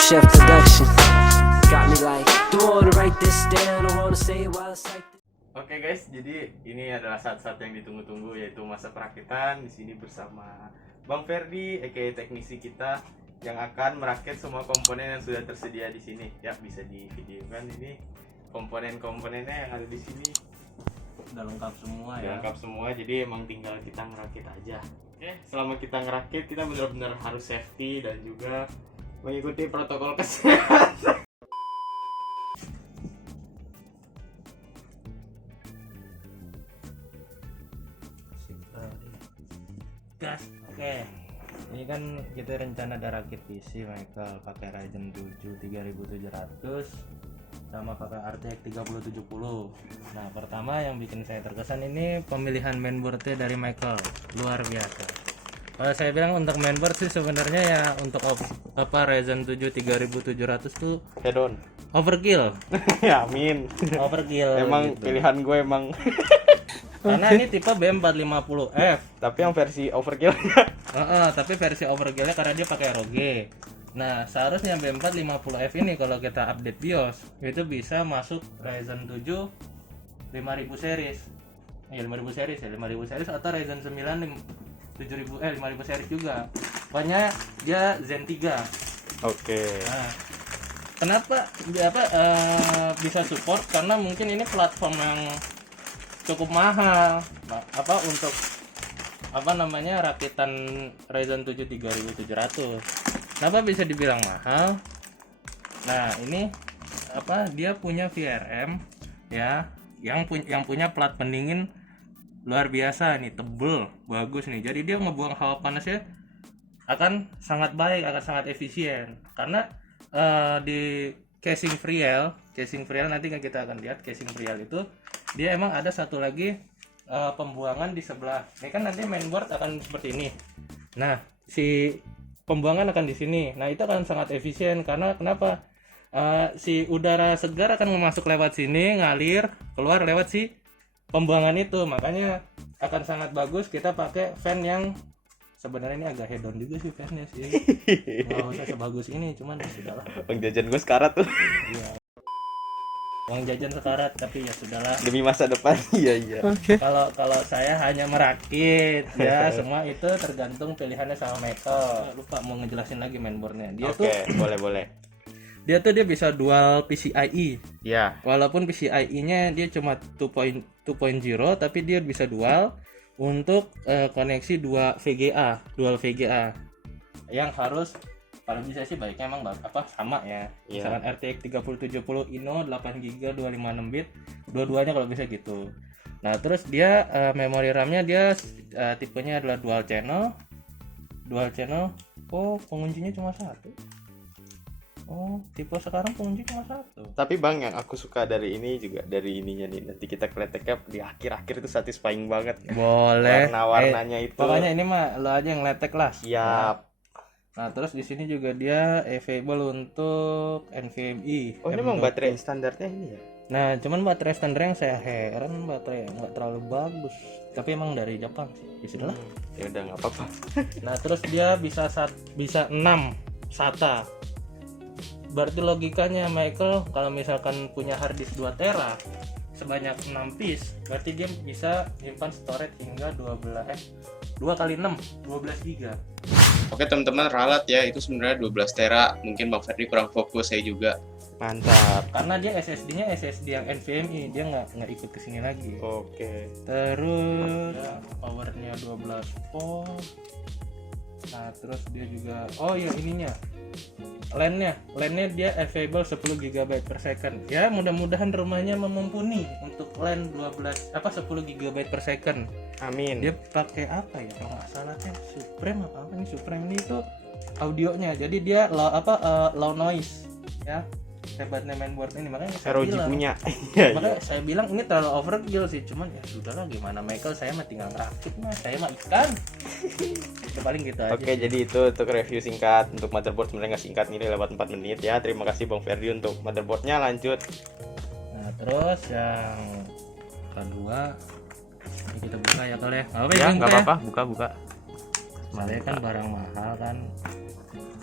Chef Production. Got me like, don't wanna write this down, I wanna say it while it's like this. Oke guys, jadi ini adalah saat-saat yang ditunggu-tunggu, yaitu masa perakitan. Di sini bersama Bang Ferdi, aka teknisi kita, yang akan merakit semua komponen yang sudah tersedia di sini. Ya, bisa di videokan ini komponen-komponennya yang ada di sini. Udah lengkap semua ya. Lengkap semua, jadi emang tinggal kita ngerakit aja. Oke, selama kita ngerakit kita benar-benar harus safety dan juga mengikuti protokol kesehatan. Gas. Oke. Ini kan kita rencana ada rakit PC Michael pakai Ryzen 7 3700 sama pakai RTX 3070. Nah, pertama yang bikin saya terkesan ini pemilihan mainboardnya dari Michael, luar biasa. Kalau saya bilang untuk mainboard sih sebenarnya ya untuk Ryzen 7 3700 tuh Head on. overkill. Ya, amin. Overkill. Emang gitu. pilihan gue emang. Karena ini tipe B450F. Tapi yang versi overkill. Tapi versi overkillnya karena dia pakai ROG. Nah, seharusnya B450F ini kalau kita update BIOS itu bisa masuk Ryzen 7 5000 series. Ya 5000 series ya, 5000 series atau Ryzen 9 5000 series juga. Pokoknya dia Zen 3. Oke. Nah, kenapa dia bisa support? Karena mungkin ini platform yang cukup mahal. Nah, untuk rakitan Ryzen 7 3700. Kenapa bisa dibilang mahal? Nah, ini dia punya VRM ya, yang punya plat pendingin luar biasa nih, tebel, bagus nih. Jadi dia ngebuang hawa panasnya akan sangat baik, akan sangat efisien. Karena di casing Freal nanti kan kita akan lihat casing Freal itu dia emang ada satu lagi pembuangan di sebelah. Ini kan nanti mainboard akan seperti ini. Nah, si pembuangan akan di sini. Nah, itu akan sangat efisien karena kenapa? Si udara segar akan masuk lewat sini, ngalir keluar lewat si pembuangan itu. Makanya akan sangat bagus kita pakai fan yang sebenarnya ini agak hedon juga sih fannya sih. Nggak usah sebagus ini, cuman ya sudahlah. Bang jajan gue sekarat tuh. Iya. Uang jajan sekarat, tapi ya sudahlah. Demi masa depan. Iya. Kalau saya hanya merakit ya, semua itu tergantung pilihannya sama Michael. Lupa mau ngejelasin lagi mainboardnya. Dia tuh boleh. dia bisa dual PCIe. Ya. Walaupun PCIe-nya dia cuma 2.0 tapi dia bisa dual untuk koneksi dual VGA yang harus kalau bisa sih baiknya emang sama ya. Misalkan RTX 3070 Ino 8GB 256 bit, dua-duanya kalau bisa gitu. Nah, terus dia memori RAM-nya dia tipenya adalah dual channel. Oh, penguncinya cuma satu. Oh, tipe sekarang pengunci cuma satu. Tapi Bang, yang aku suka dari ini juga dari ininya nih. Nanti kita kleteknya di akhir-akhir itu satisfying banget. Boleh. Warna-warnanya itu. Pokoknya ini mah lo aja yang letek lah. Siap. Nah, terus di sini juga dia available untuk NVMe. Oh, ini emang baterai standarnya ini ya? Nah, cuman baterai standar yang saya heran baterai nggak terlalu bagus. Tapi emang dari Jepang sih. Ya sudahlah. Ya udah nggak apa-apa. Nah, terus dia bisa 6 SATA. Berarti logikanya Michael kalau misalkan punya harddisk 2 tera sebanyak 6 piece, berarti dia bisa nyimpan storage hingga 2 kali 6 12 giga. Oke teman-teman, ralat ya, itu sebenarnya 12 tera. Mungkin Bang Ferdi kurang fokus, saya juga. Mantap. Karena dia SSD-nya SSD yang NVMe, dia nggak ikut ke sini lagi. Oke. Terus powernya 12 volt. Nah, terus dia juga ininya. LAN-nya dia available 10 GB per second. Ya, mudah-mudahan rumahnya memumpuni untuk LAN 10 GB per second. Amin. Dia pakai apa ya? Kalau nggak salah Supreme apa ini? Supreme ini itu audionya. Jadi dia low noise ya. Hebatnya mainboard ini, makanya saya ROG bilang punya. makanya saya bilang ini terlalu overkill sih, cuman ya sudahlah, gimana Michael, saya mah tinggal ngerakit mah, saya mah ikan. Itu paling gitu aja. Oke, jadi itu untuk review singkat untuk motherboard, sebenarnya nggak singkat, ini lewat 4 menit ya. Terima kasih Bang Ferdi untuk motherboardnya. Lanjut. Nah, terus yang kedua ini kita buka ya kalau ya. Ya nggak apa-apa, buka. Soalnya kan barang mahal kan,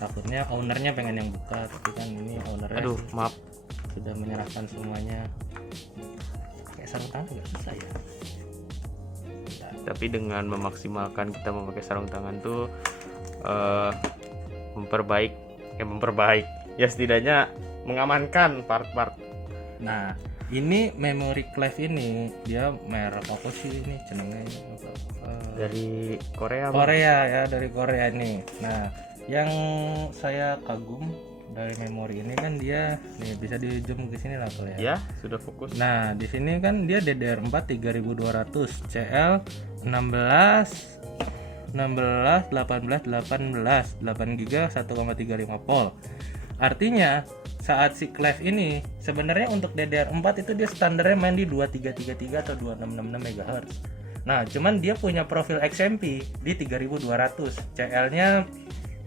takutnya ownernya pengen yang buka, tapi kan ini ownernya Aduh, maaf. sudah menyerahkan semuanya. Kayak sarung tangan nggak bisa ya. Tapi dengan memaksimalkan kita memakai sarung tangan tuh memperbaik ya setidaknya mengamankan part-part. Nah, ini memory clef ini dia merek apa sih ini jenengnya apa? Dari Korea, Bang. Korea ya, dari Korea nih. Nah, yang saya kagum dari memori ini kan dia nih bisa di zoom ke sini lah kalau ya. Ya, sudah fokus. Nah, di sini kan dia DDR4 3200 CL 16 18 8 GB 1,35 volt. Artinya saat si clef ini sebenarnya untuk DDR4 itu dia standarnya main di 2333 atau 2666 MHz. Nah, cuman dia punya profil XMP di 3200. CL-nya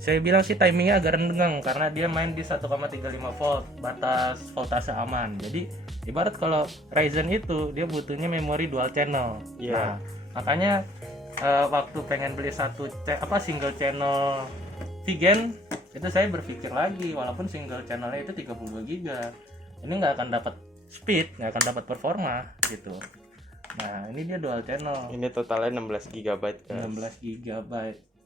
saya bilang sih timingnya agak renggang karena dia main di 1,35 volt, batas voltase aman. Jadi ibarat kalau Ryzen itu dia butuhnya memori dual channel. Iya. Nah, makanya waktu pengen beli single channel Vigen itu saya berpikir lagi, walaupun single channelnya itu 32 GB, ini nggak akan dapat speed, nggak akan dapat performa gitu. Nah, ini dia dual channel. Ini totalnya 16 GB, guys. 16 GB.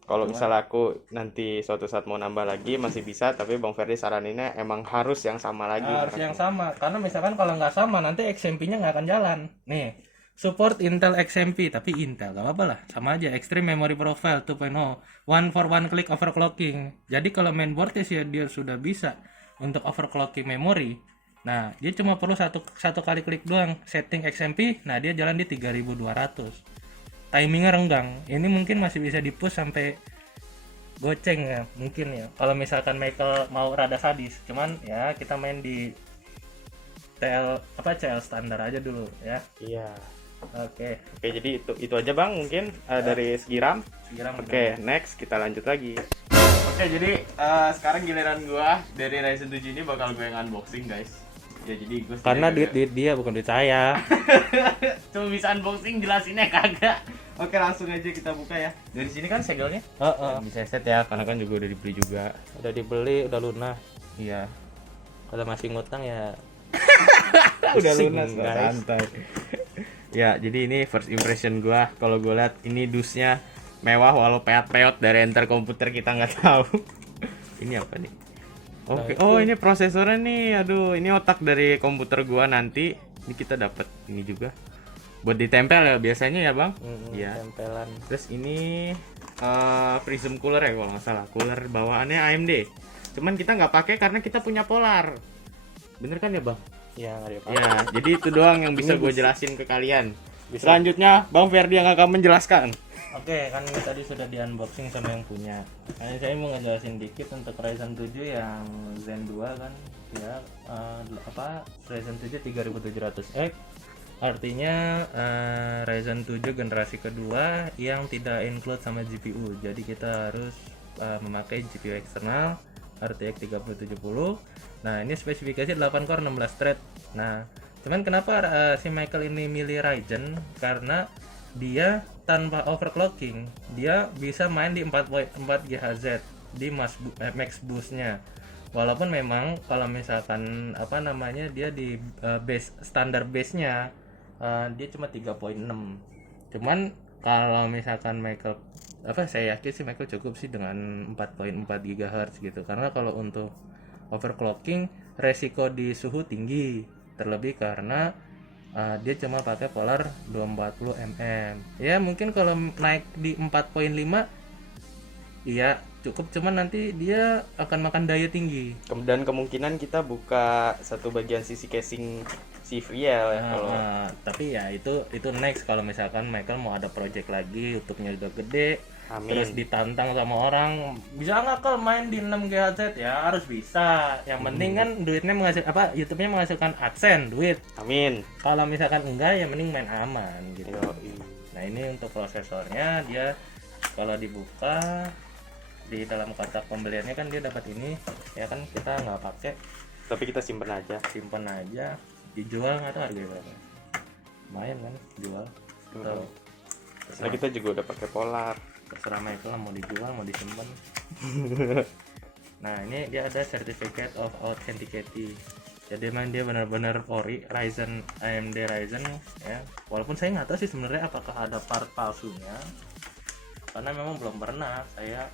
Kalau misalnya aku nanti suatu saat mau nambah lagi masih bisa, tapi Bang Ferdi saraninnya emang harus yang sama lagi. Harus yang sama, karena misalkan kalau nggak sama nanti XMP-nya nggak akan jalan. Nih, support Intel XMP, tapi Intel gak apa-apa lah, sama aja. Extreme Memory Profile 2.0, one for one click overclocking. Jadi kalau mainboard ya dia sudah bisa untuk overclocking memori. Nah, dia cuma perlu satu kali klik doang setting XMP. Nah, dia jalan di 3200. Timingnya renggang. Ini mungkin masih bisa di-push sampai goceng ya, mungkin ya. Kalau misalkan Michael mau rada sadis, cuman ya kita main di CL standar aja dulu ya. Iya. Oke, Jadi itu aja Bang mungkin dari segi RAM. Oke, next kita lanjut lagi. Oke, jadi sekarang giliran gua dari Ryzen 7 ini bakal gue yang unboxing, guys. Ya jadi gue Karena duit dia bukan duit saya. cuma bisa unboxing, jelasinnya kagak. Oke, langsung aja kita buka ya. Dari sini kan segelnya bisa set ya, karena kan juga udah dibeli juga. Udah dibeli, udah lunas. Iya. Kalau masih ngutang ya Udah pusing, lunas, guys. santai. Ya, jadi ini first impression gua. Kalau gua lihat ini dusnya mewah walau peot-peot dari enter komputer kita nggak tahu. Ini apa nih? Oke. Nah, Oh, ini prosesornya nih. Aduh, ini otak dari komputer gua nanti. Ini kita dapat ini juga. Buat ditempel ya biasanya ya, Bang? Iya. Tempelan. Terus ini prism cooler ya kalau nggak salah. Cooler bawaannya AMD. Cuman kita nggak pakai karena kita punya Polar. Bener kan ya, Bang? Ya, nggak ada apa-apa. Ya, jadi itu doang yang bisa gue jelasin ke kalian. Bisa. Selanjutnya, Bang Ferdi yang akan menjelaskan. Oke, kan tadi sudah di unboxing sama yang punya. Nah, saya mau ngejelasin dikit untuk Ryzen 7 yang Zen 2 kan. Ya, Ryzen 7 3700X. Artinya Ryzen 7 generasi kedua yang tidak include sama GPU. Jadi kita harus memakai GPU eksternal RTX 3070. Nah, ini spesifikasi 8 core 16 thread. Nah, cuman kenapa si Michael ini milih Ryzen? Karena dia tanpa overclocking, dia bisa main di 4.4 GHz di max boostnya. Walaupun memang kalau misalkan dia di base standar base-nya dia cuma 3.6. Cuman kalau misalkan Michael saya yakin sih Michael cukup sih dengan 4.4 GHz gitu. Karena kalau untuk overclocking resiko di suhu tinggi, terlebih karena dia cuma pakai Polar 240 mm. Ya mungkin kalau naik di 4.5 iya cukup, cuman nanti dia akan makan daya tinggi. Dan kemungkinan kita buka satu bagian sisi casing CVL ya kalau. Tapi ya itu next kalau misalkan Michael mau ada project lagi, YouTube-nya udah gede. Amin. Terus ditantang sama orang, bisa nggak kalau main di 6 GHz? Ya harus bisa. Yang penting kan duitnya YouTube-nya menghasilkan AdSense, duit. Amin. Kalau misalkan enggak ya mending main aman gitu. Yoi. Nah, ini untuk prosesornya, dia kalau dibuka di dalam kotak pembeliannya kan dia dapat ini, ya kan kita nggak pakai, Tapi kita simpen aja. simpen aja. Dijual nggak tahu harganya berapa. Lumayan kan jual. Atau Nah, kita juga udah pakai Polar. terserah Michael lah, mau dijual mau disimpan. Nah ini dia ada Certificate of Authenticity. Jadi memang dia benar-benar ori Ryzen, AMD Ryzen ya. Walaupun saya nggak tahu sih sebenarnya apakah ada part palsunya, karena memang belum pernah saya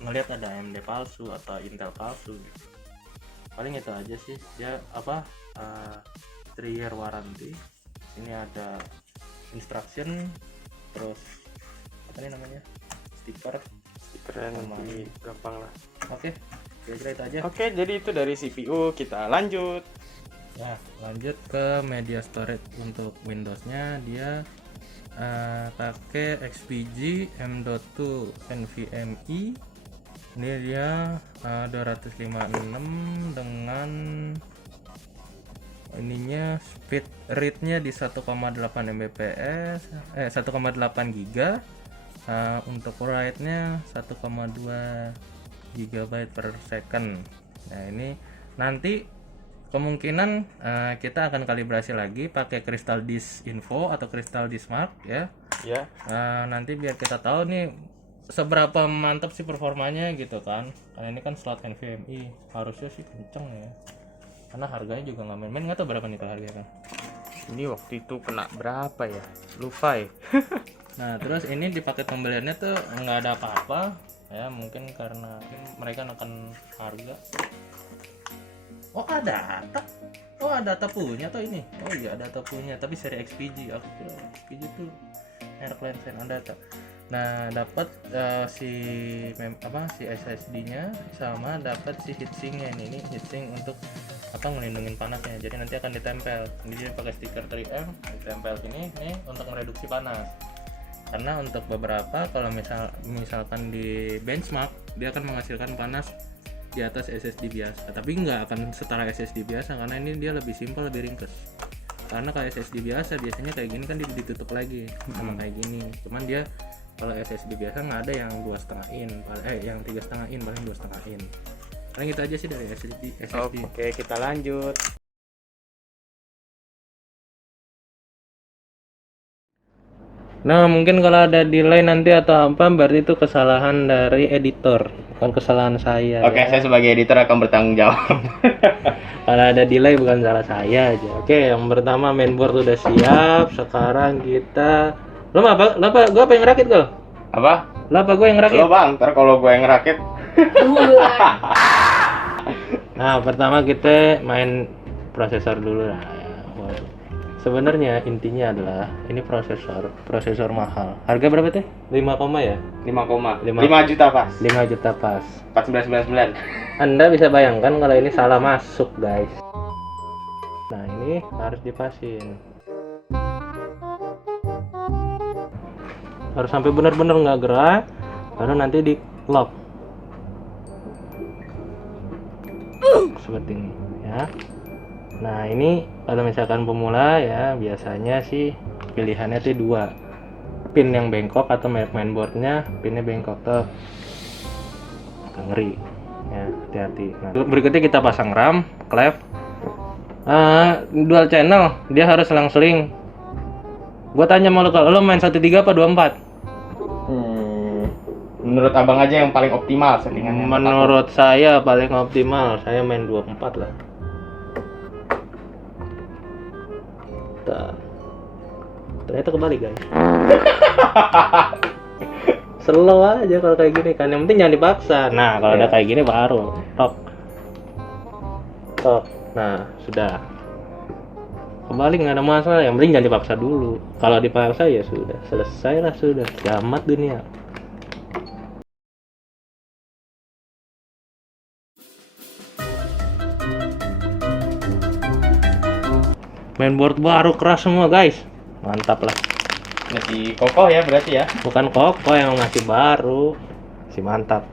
ngelihat ada AMD palsu atau Intel palsu gitu. Paling itu aja sih. Dia 3 year warranty. Ini ada instruction, terus apa ini namanya, stiker Keren, sama nanti gampang lah. Oke, kira-kira itu aja. Oke, jadi itu dari CPU. Kita lanjut. Nah, lanjut ke media storage. Untuk Windowsnya dia pakai XPG M.2 NVMe. Ini dia 256 dengan ininya speed read-nya di 1,8 Mbps, 1,8 GB. Untuk write-nya 1,2 GB per second. Nah, ini nanti kemungkinan kita akan kalibrasi lagi pakai Crystal Disk Info atau Crystal Disk Mark ya. Ya. Nanti biar kita tahu nih seberapa mantap sih performanya gitu kan. Karena ini kan slot NVMe, harusnya sih kenceng ya. Karena harganya juga nggak main-main, nggak tahu berapa nih harganya kan. Ini waktu itu kena berapa ya? Lupa ya. Nah terus ini di paket pembeliannya tuh nggak ada apa-apa ya, mungkin karena mereka neken harga. Oh ada data punya tuh ini. Oh iya ada data punya, tapi seri XPG. Aku kira XPG tuh merek lain selain ada data. Nah dapat si SSD-nya sama dapat si heatsinknya ini heatsink untuk melindungi panasnya. Jadi nanti akan ditempel. Ini dia pakai stiker 3M, ditempel sini nih untuk mereduksi panas. Karena untuk beberapa kalau misalkan di benchmark dia akan menghasilkan panas di atas SSD biasa, tapi nggak akan setara SSD biasa karena ini dia lebih simpel, lebih ringkes. Karena kalau SSD biasa biasanya kayak gini kan ditutup lagi sama kayak gini. Cuman dia kalau SSD biasa nggak ada yang 2,5 in, yang 3,5 in, paling 2,5 in. Paling itu aja sih dari SSD. Oke, kita lanjut. Nah mungkin kalau ada delay nanti atau apa berarti itu kesalahan dari editor, bukan kesalahan saya. Oke, ya. saya sebagai editor akan bertanggung jawab. Kalau ada delay bukan salah saya aja. Oke, yang pertama mainboard udah siap. Sekarang kita lo gua apa yang ngerakit kal? Apa? Lo apa gua yang ngerakit? Lo bang, ntar kalau gue yang ngerakit. Nah pertama kita main prosesor dulu lah. Sebenarnya intinya adalah ini prosesor mahal. Harga berapa teh? 5, ya? 5 juta pas. 5 juta pas. 1499. Anda bisa bayangkan kalau ini salah masuk, guys. Nah, ini harus dipasin. Harus sampai benar-benar nggak gerak, baru nanti di lock. Seperti ini, ya. Nah ini kalau misalkan pemula ya biasanya sih pilihannya tuh 2 pin yang bengkok atau mainboardnya pinnya bengkok tuh agak ngeri ya, hati-hati. Nah, berikutnya kita pasang RAM, clef, dual channel, dia harus selang-seling. Gua tanya sama lo, kalau lo main 1.3 apa 24? Menurut abang aja yang paling optimal settingannya. Menurut saya paling optimal saya main 24 lah. Ternyata kebalik guys. Slow aja kalau kayak gini kan, yang penting jangan dipaksa. Nah kalau udah kayak gini baru tok. Nah sudah kebalik, nggak ada masalah, yang penting jangan dipaksa dulu. Kalau dipaksa ya sudah selesai lah, sudah kiamat dunia. Mainboard baru keras semua guys, mantap lah. Masih kokoh ya berarti ya? Bukan kokoh, yang masih baru, masih mantap.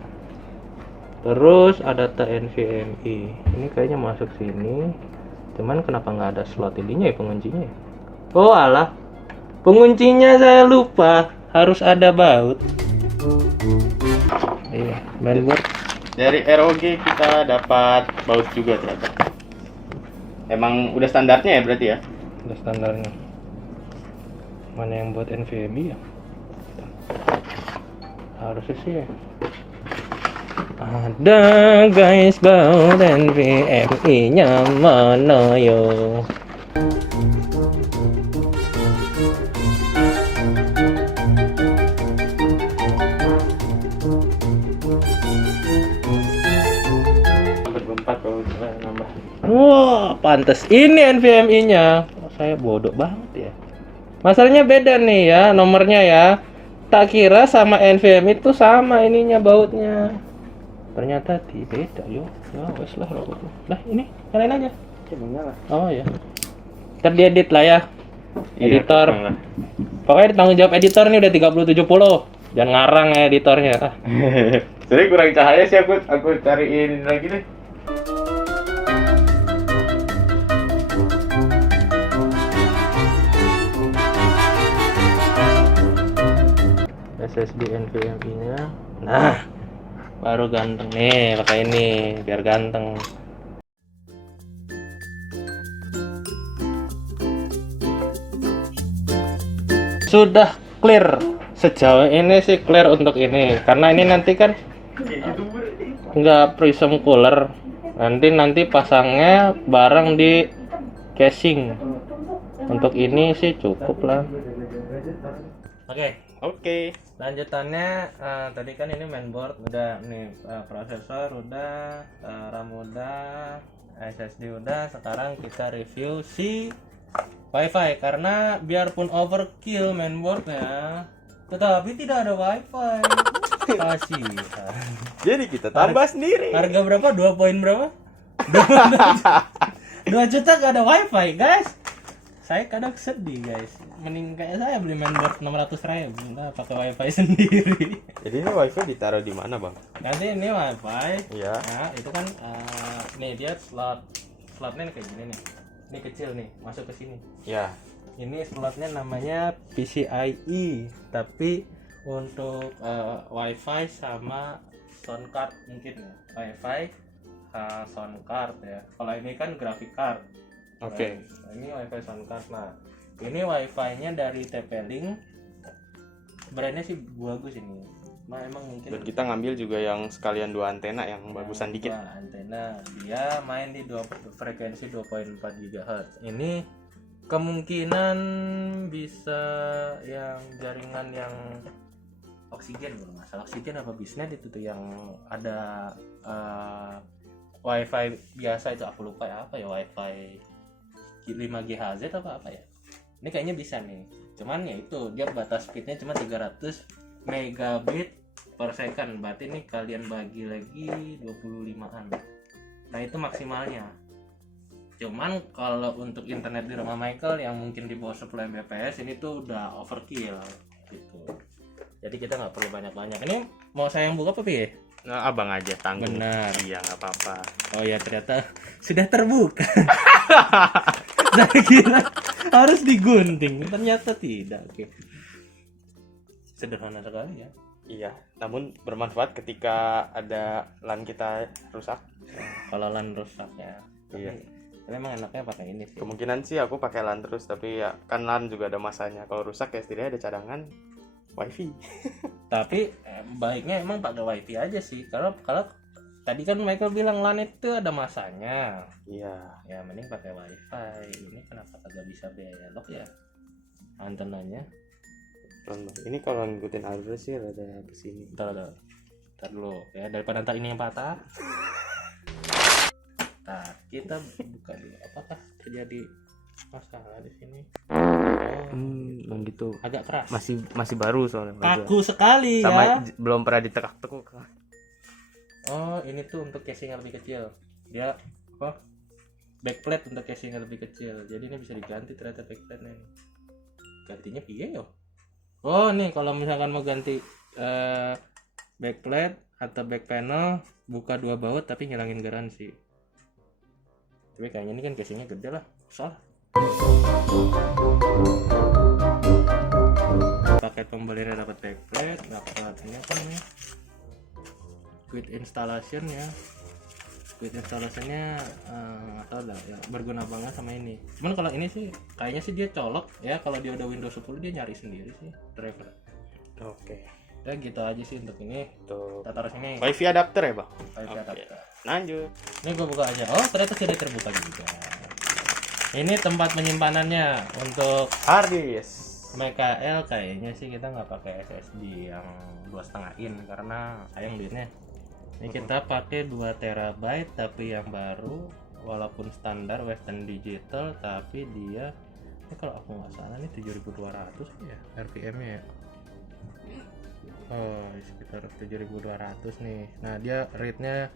Terus ada NVMe, ini kayaknya masuk sini. Cuman kenapa nggak ada slot ininya ya, penguncinya? Oh alah, penguncinya saya lupa, harus ada baut. Iya, mainboard. Dari ROG kita dapat baut juga ternyata. Emang udah standarnya ya berarti ya? Udah standarnya. Mana yang buat NVMe ya? Harusnya sih ya. Ada guys baut NVMe-nya mana yo? Berempat kalau nambah. Wah, pantes ini NVMe-nya. Saya bodoh banget ya. Masalahnya beda nih ya, nomornya ya. Tak kira sama NVMe itu sama ininya bautnya. Ternyata beda yo. Ya wes lah robot. Lah ini nyalain aja. Nyala. Oh ya. Ntar diedit lah ya. Editor. Iya, Pokoknya tanggung jawab editor nih udah 3070. Jangan ngarang ya editornya. Jadi kurang cahaya sih aku cariin lagi deh. SSD NVMe-nya. Nah, baru ganteng nih pakai ini biar ganteng. Sudah clear sejauh ini sih clear untuk ini karena ini nanti kan nggak prism cooler, nanti pasangnya bareng di casing. Untuk ini sih cukup lah. Oke. Lanjutannya tadi kan ini mainboard udah nih, prosesor udah, RAM udah, SSD udah. Sekarang kita review si WiFi karena biarpun overkill mainboardnya, tetapi tidak ada WiFi. Kasih. Jadi kita tambah sendiri. Harga berapa? 2 poin berapa? 2 juta gak ada WiFi, guys. Saya kadang sedih, guys. Mending kayak saya beli mainboard 600.000 nggak pakai WiFi sendiri. Jadi ini wifi ditaruh di mana, Bang? Nanti ini WiFi. Iya. Nah, itu kan nih dia slotnya nih kayak gini nih. Ini kecil nih, masuk ke sini. Ya. Ini slotnya namanya PCIe, tapi untuk WiFi sama sound card mungkin ya. WiFi sound card ya. Kalau ini kan graphic card. Oke. Nah, ini WiFi sound card. Nah, ini WiFi-nya dari TP-Link. Brandnya sih bagus ini. Nah, emang mungkin Dan kita ngambil juga yang sekalian 2 antena yang bagusan dikit. Nah, antena dia main di frekuensi 2.4 GHz. Ini kemungkinan bisa yang jaringan yang oksigen, kalau masalah oksigen apa bisnet itu tuh yang ada WiFi biasa itu aku lupa ya, apa ya, WiFi 5 GHz atau apa ya. Ini kayaknya bisa nih. Cuman ya itu dia batas speednya cuma 300 megabit per second. Berarti ini kalian bagi lagi 25-an. Nah, itu maksimalnya. Cuman kalau untuk internet di rumah Michael yang mungkin di bawah 10 Mbps ini tuh udah overkill gitu. Jadi kita nggak perlu banyak-banyak. Ini mau saya yang buka apa ya? Nah, abang aja tanggung. Benar. Iya, nggak apa-apa. Oh ya, ternyata sudah terbuka. Saya kira harus digunting, ternyata tidak. Oke. Sederhana sekali ya. Iya, namun bermanfaat ketika ada LAN kita rusak. Kalau LAN rusak ya. Iya. Tapi emang enaknya pakai ini sih. Kemungkinan sih aku pakai LAN terus, tapi ya kan LAN juga ada masanya. Kalau rusak ya setidaknya ada cadangan WiFi. Tapi baiknya emang pakai WiFi aja sih. Kalau tadi kan Michael bilang LAN itu ada masanya. Iya. Ya mending pakai WiFi. Ini kenapa kagak bisa belok ya antenanya? Ini kalau ngikutin alur sih rada kesini. Ntar dulu ya, daripada ntar ini yang patah. Nah, kita buka dulu. Apakah terjadi masalah di sini? Bang gitu. Agak keras. Masih baru soalnya. Kaku sekali sama ya. belum pernah ditekuk-tekuk. Oh, ini tuh untuk casing yang lebih kecil. Dia apa? Backplate untuk casing yang lebih kecil. Jadi ini bisa diganti ternyata backplate-nya. Gantinya piye yo? Oh, nih kalau misalkan mau ganti backplate atau back panel, buka 2 baut tapi ngilangin garansi. Tapi kayaknya ini kan casingnya gede lah. Salah. Paket pembeliannya dapat backplate, dapat ini apa namanya? Quick installation ya. Quick installationnya atau ada ya, berguna banget sama ini. Cuman kalau ini sih kayaknya sih dia colok ya, kalau dia udah Windows 10 dia nyari sendiri sih driver. Oke. Ya gitu aja sih untuk ini. Tuh. Kita taruh sini. Wifi adapter ya bang. Wifi Oke. adapter. Lanjut. Ini gue buka aja. Oh ternyata sudah terbuka juga. Ini tempat penyimpanannya untuk Harddisk. MKL kayaknya sih kita nggak pakai SSD yang 2,5 in karena sayang duitnya. Ini kita pakai 2 TB tapi yang baru, walaupun standar Western Digital tapi dia ini kalau aku nggak salah nih 7200 ya RPM-nya ya. Oh sekitar 7200 nih. Nah dia rate-nya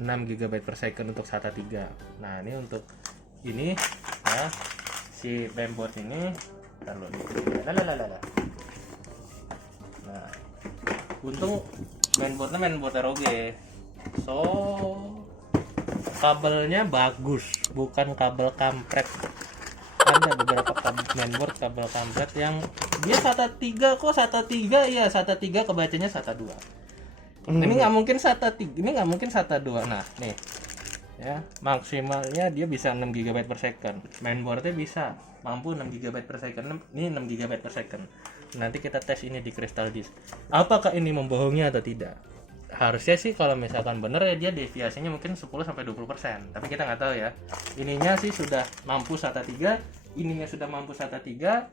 6 GB per second untuk SATA 3. Nah ini untuk ini ya si mainboard ini taruh di sini. Nah untung mainboard ROG, so kabelnya bagus, bukan kabel kampret. Ada beberapa mainboard kabel kampret yang dia SATA 3 kok SATA 3 ya SATA 3 kebacanya SATA 2. Ini nggak mungkin SATA 3, ini nggak mungkin SATA 2. Nah nih ya maksimalnya dia bisa 6 GB per second. Mainboardnya bisa mampu 6 GB per second. Ini 6 GB per second. Nanti kita tes ini di Crystal Disk. Apakah ini membohongi atau tidak? Harusnya sih kalau misalkan bener ya dia deviasinya mungkin 10-20%. Tapi kita nggak tahu ya. Ininya sih sudah mampu SATA 3, ininya sudah mampu SATA 3.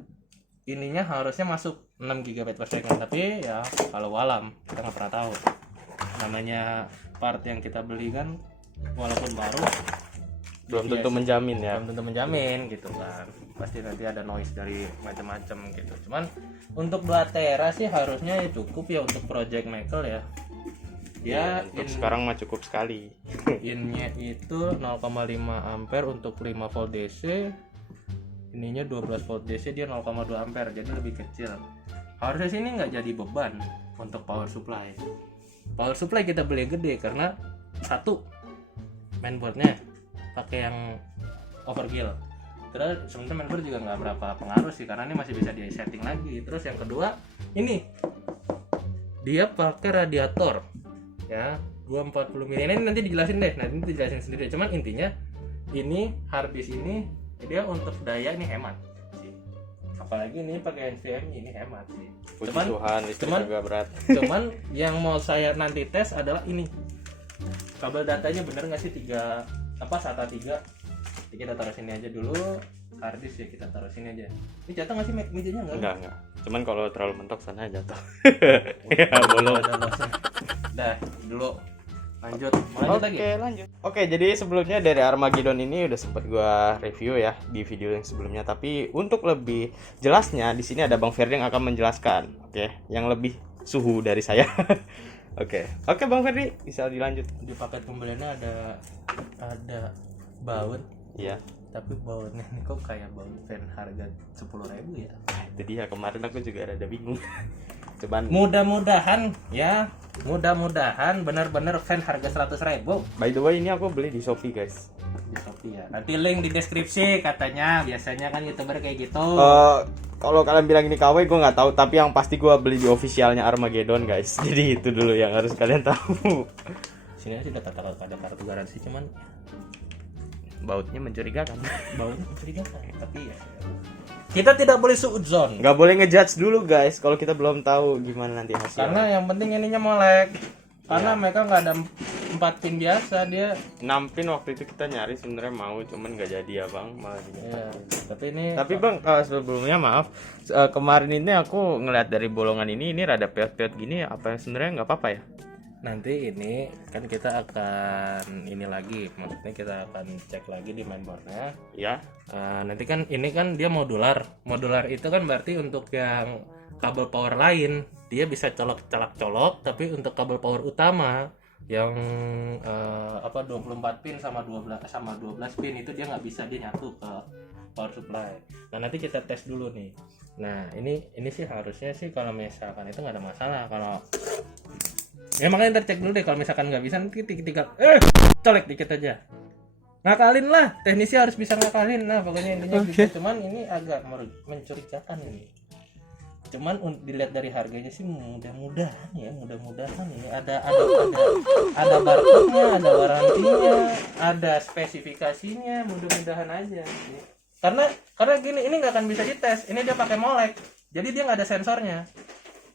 Ininya harusnya masuk 6 GB per second. Tapi ya kalau alam kita nggak pernah tahu. Namanya part yang kita beli kan walaupun baru Belum tentu menjamin ya. belum tentu menjamin gitu kan, pasti nanti ada noise dari macam-macam gitu. Cuman untuk 2 tera sih harusnya ya cukup ya untuk project Michael ya. Ya, untuk sekarang mah cukup sekali. Innya itu 0,5 ampere untuk 5 volt DC, ininya 12 volt DC, dia 0,2 ampere jadi lebih kecil. Harusnya sih ini nggak jadi beban untuk power supply. Power supply kita beli gede karena satu mainboardnya pakai yang overkill. Terus sebenarnya mainboard juga nggak berapa pengaruh sih karena ini masih bisa di setting lagi. Terus yang kedua ini dia pakai radiator ya 240 mm. Ini nanti dijelasin deh, nanti dijelasin sendiri. Cuman intinya ini harddisk ini dia untuk daya ini hemat sih. Apalagi ini pakai NVMe ini hemat sih. Puji Tuhan, listrik juga berat. Cuman yang mau saya nanti tes adalah ini kabel datanya bener nggak sih SATA 3. Jadi kita taruh sini aja dulu, harddisk ya kita taruh sini aja. Ini jatuh nggak sih mejanya nggak? Enggak. Cuman kalau terlalu mentok sana jatuh. Ya bolong. Dah dulu lanjut lagi. Oke, lanjut. Oke, jadi sebelumnya dari Armageddon ini udah sempat gua review ya di video yang sebelumnya, tapi untuk lebih jelasnya di sini ada Bang Ferdi yang akan menjelaskan, oke, yang lebih suhu dari saya. Oke, Bang Ferdi bisa dilanjut. Di paket pembeliannya ada baut. Iya. Tapi bautnya ini kok kayak baut fan harga 10.000 ya. Itu dia, kemarin aku juga rada bingung. Cuman Mudah-mudahan benar-benar fan harga 100.000 by the way ini aku beli di Shopee, guys. di Shopee ya. Nanti link di deskripsi katanya. Biasanya kan YouTuber kayak gitu. Kalau kalian bilang ini KW gue nggak tahu, tapi yang pasti gue beli di officialnya Armageddon, guys. Jadi itu dulu yang harus kalian tahu. Sini sih ada kartu garansi, cuman Bautnya mencurigakan. bautnya mencurigakan. Tapi ya kita tidak boleh suudzon. Nggak boleh ngejudge dulu, guys, kalau kita belum tahu gimana nanti hasilnya. Karena yang penting ininya molek. Karena mereka nggak ada 4 pin biasa, dia 6 pin waktu itu kita nyari sebenarnya mau, cuman nggak jadi ya bang, malah ya, tapi bang sebelumnya maaf, kemarin ini aku ngeliat dari bolongan ini rada peot-peot gini, apa sebenarnya nggak apa-apa ya? nanti ini kan kita akan ini lagi, maksudnya kita akan cek lagi di mainboardnya Ya. nanti kan ini kan dia modular itu kan berarti untuk yang kabel power lain dia bisa colok, tapi untuk kabel power utama yang 24 pin sama 12 pin itu dia nggak bisa, dia nyatu ke power supply. Nah nanti kita tes dulu nih. Nah ini sih harusnya sih kalau misalkan itu nggak ada masalah. Kalau ya makanya ntar cek dulu deh, kalau misalkan nggak bisa nanti tinggal colek dikit aja. Ngakalin lah, teknisi harus bisa ngakalin. Nah pokoknya intinya bisa, cuman ini agak mencurigakan ini. Cuman dilihat dari harganya sih mudah-mudahan ya ada barcode-nya, ada warantinya, ada spesifikasinya, mudah-mudahan aja. Karena gini, ini nggak akan bisa dites, ini dia pakai molek, jadi dia nggak ada sensornya.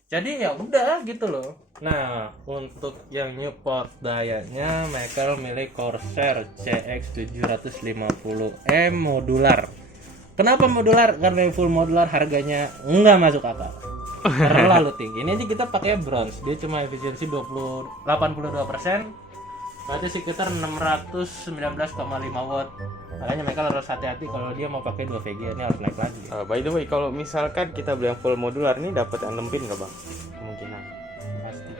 Jadi ya udah gitu loh. Nah, untuk yang nyupport dayanya Michael milih Corsair CX750M modular. Kenapa modular? Karena yang full modular harganya nggak masuk akal. Terlalu tinggi. Ini aja kita pakai bronze. Dia cuma efisiensi 82%. Berarti sekitar 619,5 watt. Makanya Michael harus hati-hati kalau dia mau pakai 2 VGA, ini harus naik lagi. By the way, kalau misalkan kita beli yang full modular ini dapat yang 6 pin nggak bang? Kemungkinan. Pasti.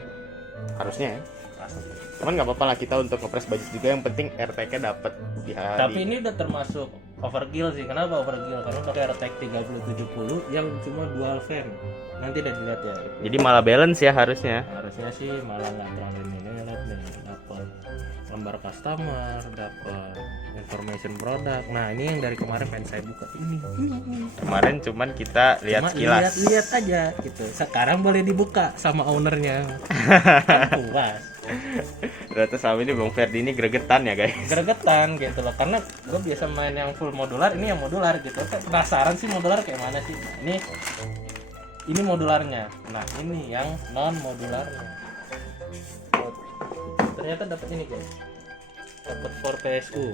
Harusnya ya. Pasti. Cuman nggak apa-apa lah kita untuk ngepres budget juga, yang penting RTK dapat di hari. Tapi ini udah termasuk overkill sih. Kenapa overkill? Karena pakai RTX 3070 yang cuma dual fan. Nanti udah dilihat ya. Jadi malah balance ya harusnya. Harusnya sih malah nggak terlalu ini. Lihat nih, dapat lembar customer, dapat information produk. Nah ini yang dari kemarin pengen saya buka ini. Kemarin cuman kita lihat Cuma sekilas. lihat aja gitu. Sekarang boleh dibuka sama ownernya. Kan puas. Ternyata selama ini Bang Ferdi ini gregetan ya guys. Gregetan gitu loh, karena gue biasa main yang full modular, ini yang modular gitu. Kayak penasaran sih modular kayak mana sih. Nah, ini modularnya. Nah ini yang non modularnya. Ternyata dapat ini guys, dapat 4 PSU.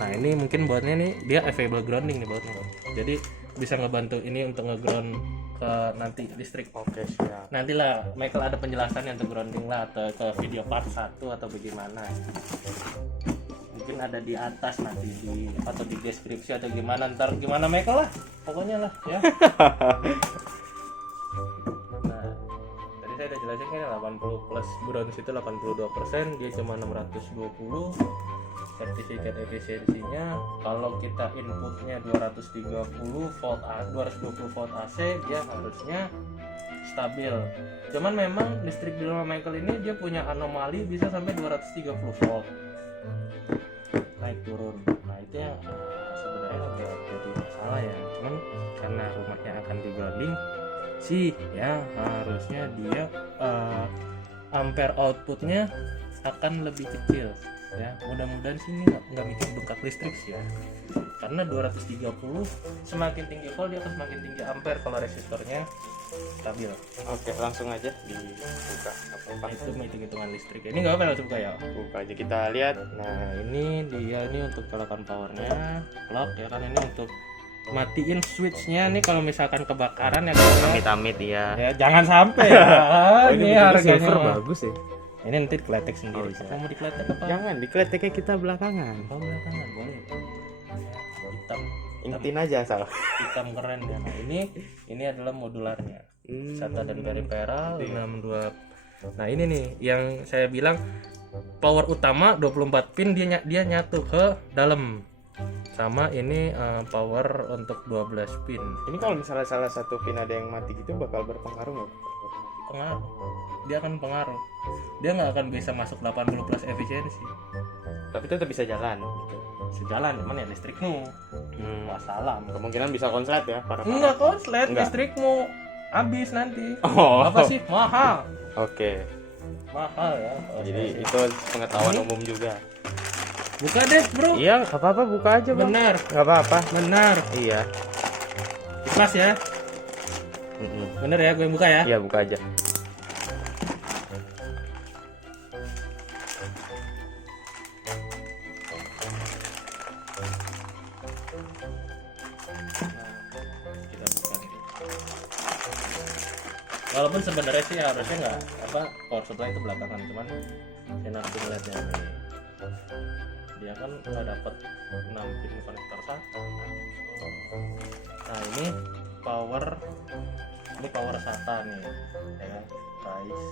Nah ini mungkin buatnya nih dia available grounding nih buatnya. Jadi bisa ngebantu ini untuk ngeground ke nanti listrik. Oke, siap. Nantilah Michael ada penjelasannya untuk grounding lah, atau ke video part 1 atau bagaimana. Mungkin ada di atas nanti di atau di deskripsi atau gimana, ntar gimana Michael lah pokoknya lah ya. Nah tadi saya udah jelasin kan 80 plus bronze itu 82%, dia cuma 620. Sertifikat efisiensinya kalau kita inputnya 230 volt 220 volt AC dia harusnya stabil. Cuman memang listrik di rumah Michael ini dia punya anomali bisa sampai 230 volt naik turun. Nah itu yang sebenarnya agak jadi masalah ya. Cuman karena rumahnya akan di grounding sih ya harusnya dia ampere outputnya akan lebih kecil ya. Mudah-mudahan sih ini nggak bikin bengkak listrik sih ya, karena 230 semakin tinggi volt dia akan semakin tinggi ampere kalau resistornya stabil. Oke, langsung aja dibuka. Nah, itu hitung-hitungan listrik ini nggak apa-apa langsung buka ya. Buka aja kita lihat. Nah ini dia ini untuk colokan powernya clock ya kan, ini untuk matiin switchnya nih kalau misalkan kebakaran ya kan. Amit-amit ya. Ya jangan sampai ya. Ini harganya bagus ya. ini nanti dikletek sendiri. Oh, bisa. Mau dikletek apa? Jangan dikleteknya kita belakangan. Oh belakangan boleh. Hitam Ingetin aja asal. hitam keren ya. Nah ini adalah modularnya. SATA dan peripheral 62. Nah ini nih yang saya bilang power utama 24 pin dia nyatu ke dalam. Sama ini power untuk 12 pin. Ini kalau misalnya salah satu pin ada yang mati gitu bakal berpengaruh nggak? Pengaruh. Dia akan pengaruh. Dia nggak akan bisa masuk 80 plus efisiensi. Tapi tetap bisa jalan gitu. Sejalan cuman ya listrikmu. Wassalam. Kemungkinan bisa konslet ya para. Enggak konslet, Enggak. listrikmu habis nanti. Oh. Apa sih? Mahal. Oke. Mahal ya. Jadi itu pengetahuan umum juga. Buka deh, Bro. Iya, nggak apa-apa, buka aja bang. Benar. Nggak apa-apa. Benar. Iya. Ikhlas ya. Bener ya, gue buka ya. Iya, buka aja. Kita buka nih. Walaupun sebenarnya sih harusnya nggak apa power supply itu belakangan, cuman saya nanti ngeliatnya nih. Dia kan nggak dapat 6 pin konektor satu. Nah ini power SATA nih, ya kan? Guys,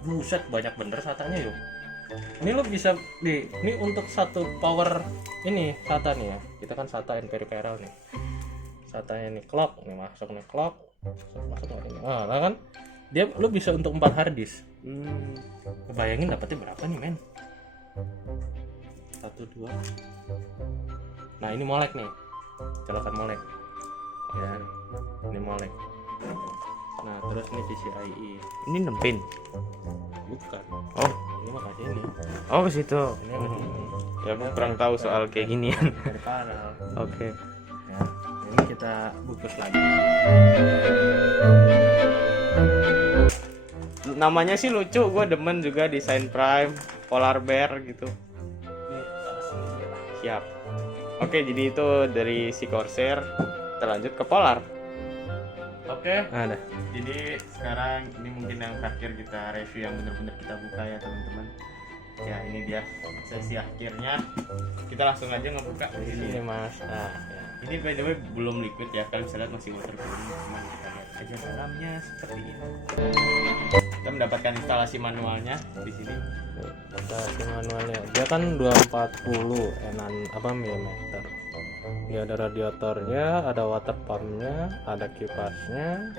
buset banyak bener SATA-nya yuk. Ini lo bisa ini untuk satu power ini SATA nih ya. Kita kan SATA and peripheral nih. SATA-nya nih clock nih, masuk nih clock. Masuk ini. Nah kan dia lo bisa untuk 4 hard disk. Bayangin dapatnya berapa nih men? 1 2. Nah ini molek nih, colokan molek ya, ini molek. Nah terus ini PCIe, Ini 6 pin. bukan, Oh, ini mah kasih ini, oh ke situ. ini yang ini. Ya aku kurang tahu soal kayak ginian. Dari paralel. Oke. Ya, ini kita bungkus lagi. Namanya sih lucu, gue demen juga desain Prime, Polar Bear gitu. Siap. Oke, jadi itu dari si Corsair. Kita lanjut ke Polar. Oke. Ada. Jadi sekarang ini mungkin yang terakhir kita review yang benar-benar kita buka ya teman-teman. Ya ini dia sesi akhirnya. Kita langsung aja ngebuka di sini. Ini Mas. Nah, ya. Ini by the way belum liquid ya, kalian bisa lihat masih waterproof. Cuman kita lihat aja dalamnya seperti ini. Kita mendapatkan instalasi manualnya di sini. Instalasi manualnya. Dia kan 240 milimeter. Dia ada radiatornya, ada water pumpnya, ada kipasnya.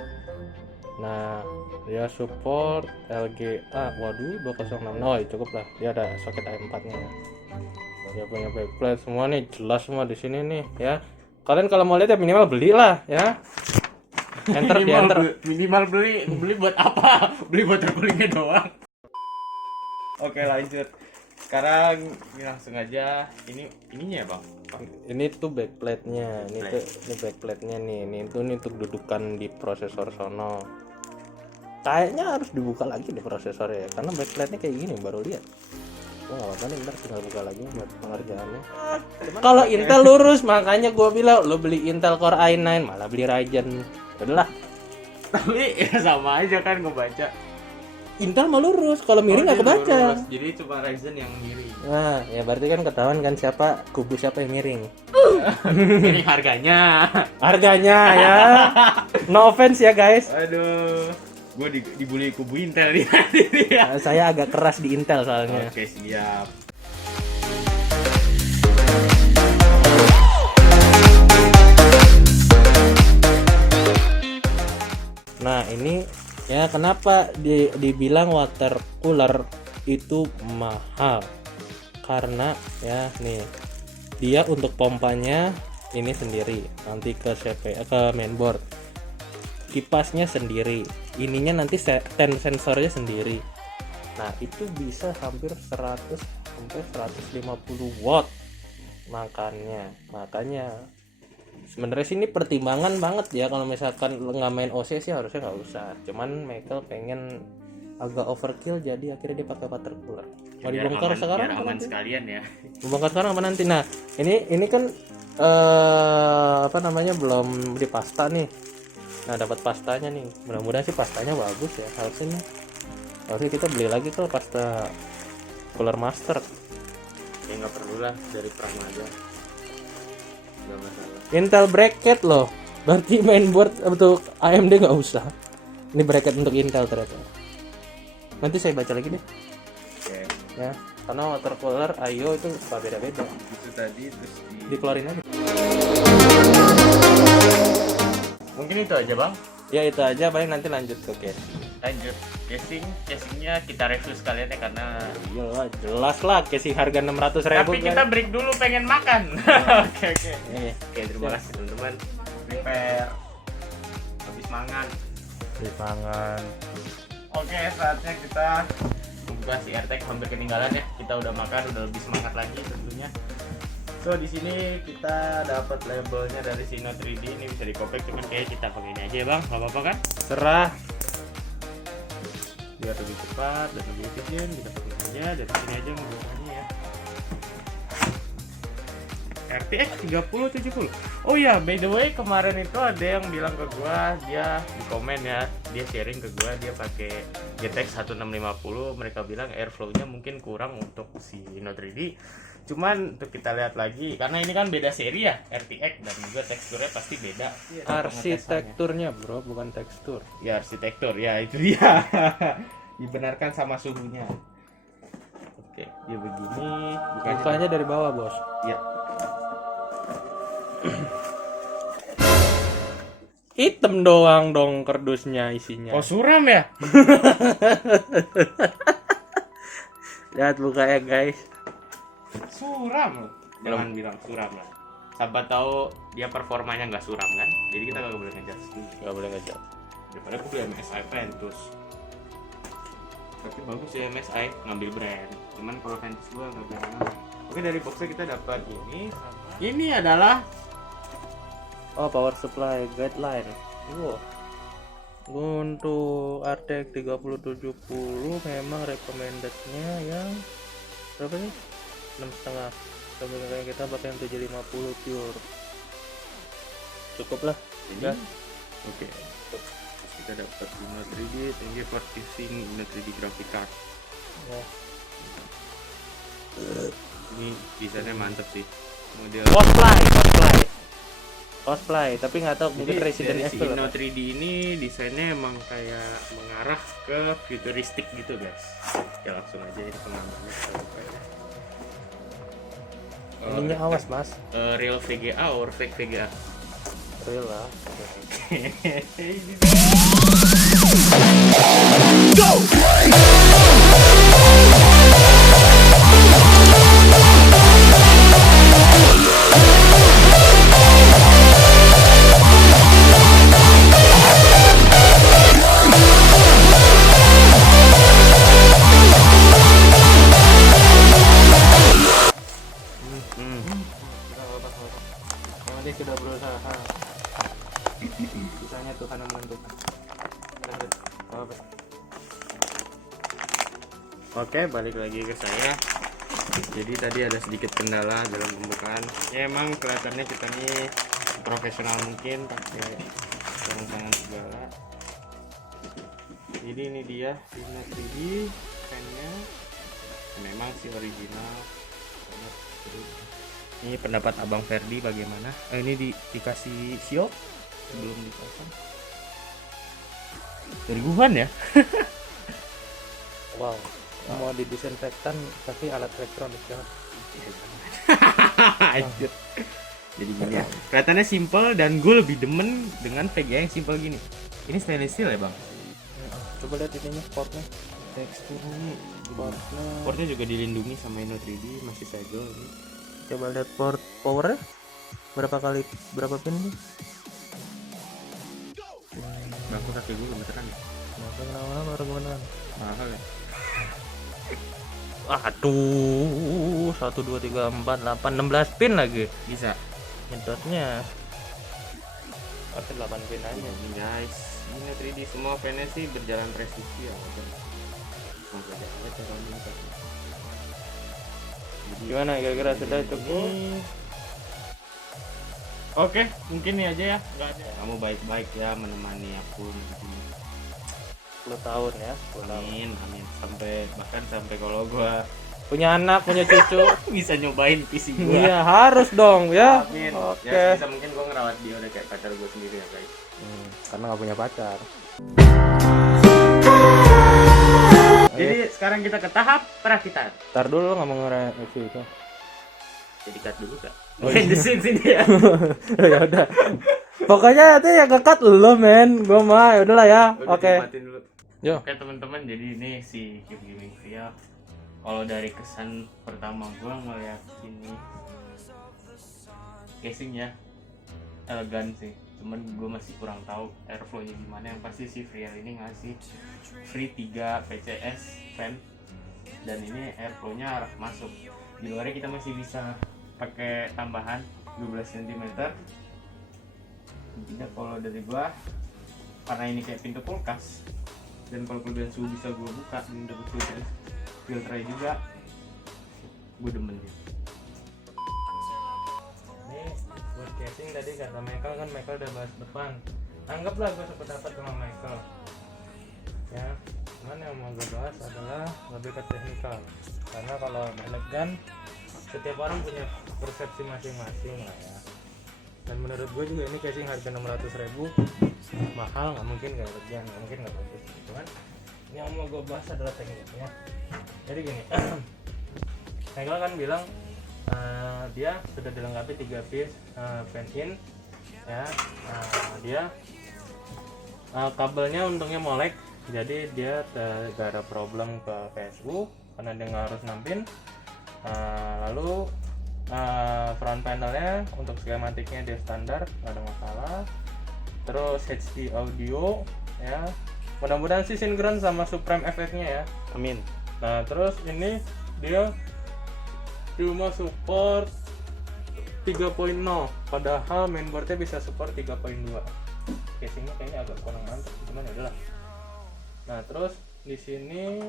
Nah, dia support LGA. Waduh, 206. Oh, cukup lah. Dia ada soket A4 nya. Dia punya backplate semua nih, jelas semua di sini nih ya. Kalian kalau mau lihat ya minimal belilah ya. Enter di enter. Minimal beli buat apa? Beli buat terkulingnya doang. Oke, lanjut. Sekarang ini langsung aja ininya ya, Bang. Ini tuh backplate-nya. Ini backplate-nya nih. Ini untuk dudukan di prosesor sono. Kayaknya harus dibuka lagi di prosesornya ya, karena backplate-nya kayak gini baru lihat. Gua enggak apa-apa nih, ntar tinggal buka lagi buat pengerjaannya. Kalau Intel lurus, makanya gua bilang lo beli Intel Core i9 malah beli Ryzen. Udahlah. Tapi ya sama aja kan ngebaca. Intel mah lurus, kalau miring nggak kebaca. Lurus. Jadi cuma Ryzen yang miring. Nah, ya berarti kan ketahuan kan siapa yang miring. Ini harganya. Harganya ya. No offense ya guys. Aduh. Gue dibully kubu Intel dia. Saya agak keras di Intel soalnya. Oke, siap. Nah, ini ya kenapa dibilang water cooler itu mahal? Karena ya nih, dia untuk pompanya ini sendiri, nanti ke CPU ke mainboard. Kipasnya sendiri, ininya nanti sensornya sendiri. Nah, itu bisa hampir 100 sampai 150 watt. Makanya sebenarnya sini pertimbangan banget ya, kalau misalkan nggak main OC sih harusnya nggak usah. Cuman Michael pengen agak overkill, jadi akhirnya dia pakai water cooler. Mau dibongkar sekarang biar apa aman nanti? sekalian ya. Dibongkar sekarang apa nanti? Nah, ini kan belum di pasta nih. Nah, dapat pastanya nih. Mudah-mudahan sih pastanya bagus ya. Harusnya kita beli lagi tuh pasta Cooler Master. Ya nggak perlu lah, dari Prime aja. Nggak masalah. Intel bracket loh. Berarti mainboard untuk AMD nggak usah. Ini bracket untuk Intel ternyata. Nanti saya baca lagi deh. Oke. Ya, karena water cooler IO itu beda-beda. Itu tadi terus Dikeluarin aja. Mungkin itu aja, Bang. Ya itu aja, paling nanti lanjut ke case. Lanjut. Casingnya kita review sekalian ya, karena Iyalah, jelas lah casing harga 600.000. tapi kita break dulu, pengen makan. Oke. Iya. Oke, terima kasih teman-teman. Prepare. Habis mangan. Di pangan. Oke, saatnya kita membuka si AirTag, hampir ketinggalan ya. Kita udah makan, udah lebih semangat lagi tentunya. So di sini kita dapat labelnya dari Sino 3D, ini bisa dikopek, cuman kayak kita pakai ini aja ya, Bang. Gak apa-apa kan? Serah. Biar lebih cepat dan lebih efisien, kita pakai aja dari sini aja ngebukanya ya. RTX 3070. Oh ya, by the way, kemarin itu ada yang bilang ke gua, dia di komen ya, dia sharing ke gua, dia pakai GTX 1650. Mereka bilang airflow-nya mungkin kurang untuk si Sino 3D. Cuman untuk kita lihat lagi, karena ini kan beda seri ya, RTX, dan juga teksturnya pasti beda. Arsitekturnya bro, bukan tekstur. Ya, arsitektur, ya itu dia. Dibenarkan sama suhunya. Oke, dia begini. Bukanya dari bawah bos. Ya. Hitam doang dong kardusnya isinya. Oh, suram ya? Lihat bukanya guys. Suram loh. Jangan bilang suram lah. Sahabat tahu dia performanya nggak suram kan? Jadi kita nggak boleh ngejudge dulu. Nggak boleh ngejat. Daripada aku beli MSI Ventus. Tapi bagus ya MSI, ngambil brand. Cuman kalau Ventus gua nggak bilang. Oke, dari boxnya kita dapat ini. Ini adalah Oh, power supply guideline. Wow. Untuk RTX 3070 memang recommendednya yang berapa sih? 6,5. Kemudian kita pakai yang 750 pure. Cukup lah. Ini Ya. oke. Terus kita dapat Inno 3D, thank you for using Inno 3D graphic card. Ya. Ini desainnya mantep sih. Model Cosplay, tapi nggak tahu mungkin jadi Resident dari si Evil. Inno 3D ini desainnya emang kayak mengarah ke futuristik gitu guys. Ya langsung aja ini pengambilannya kita buka ya. Ininya awas mas, Real VGA or fake VGA? real lah. Yang penting sudah berusaha. Sisanya Tuhan yang menentukan. Oke, balik lagi ke saya. Jadi tadi ada sedikit kendala dalam pembukaan. Ya emang kelihatannya kita nih profesional mungkin pakai sarung tangan segala. Jadi ini dia Inno 3D pennya. Memang sih original. Ini pendapat Abang Ferdi bagaimana? Ini dikasih siop sebelum dipasang. 2000-an ya? Wow, mau didisinfektan tapi alat elektronik ya. Anjir. Jadi gini ya. Kelihatannya simple dan gue lebih demen dengan VGA yang simple gini. Ini stainless steel ya, Bang? Coba lihat ininya, portnya. Teksturnya portnya juga dilindungi sama Inno 3D, masih segel ini. Coba lihat port powernya berapa pin nih? Bangku kaki gue gemeteran ya. Kenapa baru gunakan? Mahal ya. Aduh, 1 2 3 4 8 16 pin lagi. Bisa. Nyedotnya. Oke, 8 pin aja. Ini guys, Inno 3D semua fan-nya sih berjalan presisi ya. Semoga ada caranya nih. Gimana kira-kira sudah cukup? Oke, mungkin ini aja ya. Enggak ada. Kamu baik-baik ya menemani aku di 10 tahun ya. 10 tahun. Amin, amin. Bahkan sampai kalau gua Punya anak, punya cucu. bisa nyobain PC gua. Iya, harus dong ya. Amin. Oke. Ya bisa mungkin gua ngerawat dia udah kayak pacar gua sendiri ya guys. Karena nggak punya pacar. Jadi sekarang kita ke tahap perakitan. Ntar dulu nggak mau nge-review itu. Jadi cut dulu kak. Oh, Main iya. the scene sini ya. Ya udah. Pokoknya nanti yang nge-cut lo men. Gua mah ya udahlah ya. Udah Oke. dimatiin dulu. Yo. Oke teman-teman, jadi ini si Cube Gaming Via. Kalau dari kesan pertama gua ngeliat ini casingnya elegan sih. Cuman gue masih kurang tahu airflow-nya gimana. Yang pasti si Freal ini ngasih free 3 PCS fan dan ini airflow-nya arah masuk. Di luarnya kita masih bisa pakai tambahan 12 cm. Intinya kalau dari gua, karena ini kayak pintu kulkas dan kalau kelebihan suhu bisa gua buka dan dapet filternya juga, gue demen dia. Ini buat casing tadi kata Michael kan, Michael udah bahas depan. Anggaplah gue sependapat sama Michael. Ya, cuman yang mau gue bahas adalah lebih ke teknikal. Karena kalau elegan, setiap orang punya persepsi masing-masing lah ya. Dan menurut gue juga ini casing harga 600.000 mahal, nggak mungkin nggak elegan, nggak mungkin nggak bagus gitu kan. Ini yang mau gue bahas adalah tekniknya. Jadi gini, Michael kan bilang dia sudah dilengkapi 3 piece fan in ya. Dia kabelnya untungnya molek, jadi dia gak ada problem ke PSU karena dia nggak harus nampin. Lalu front panelnya untuk skematiknya dia standar, nggak ada masalah. Terus HD audio ya, mudah-mudahan sih sinkron sama Supreme efeknya ya. Amin. Nah terus ini dia cuma support 3.0 padahal mainboardnya bisa support 3.2. casingnya kayaknya agak kurang mantap, cuman ya udahlah. Nah terus di sini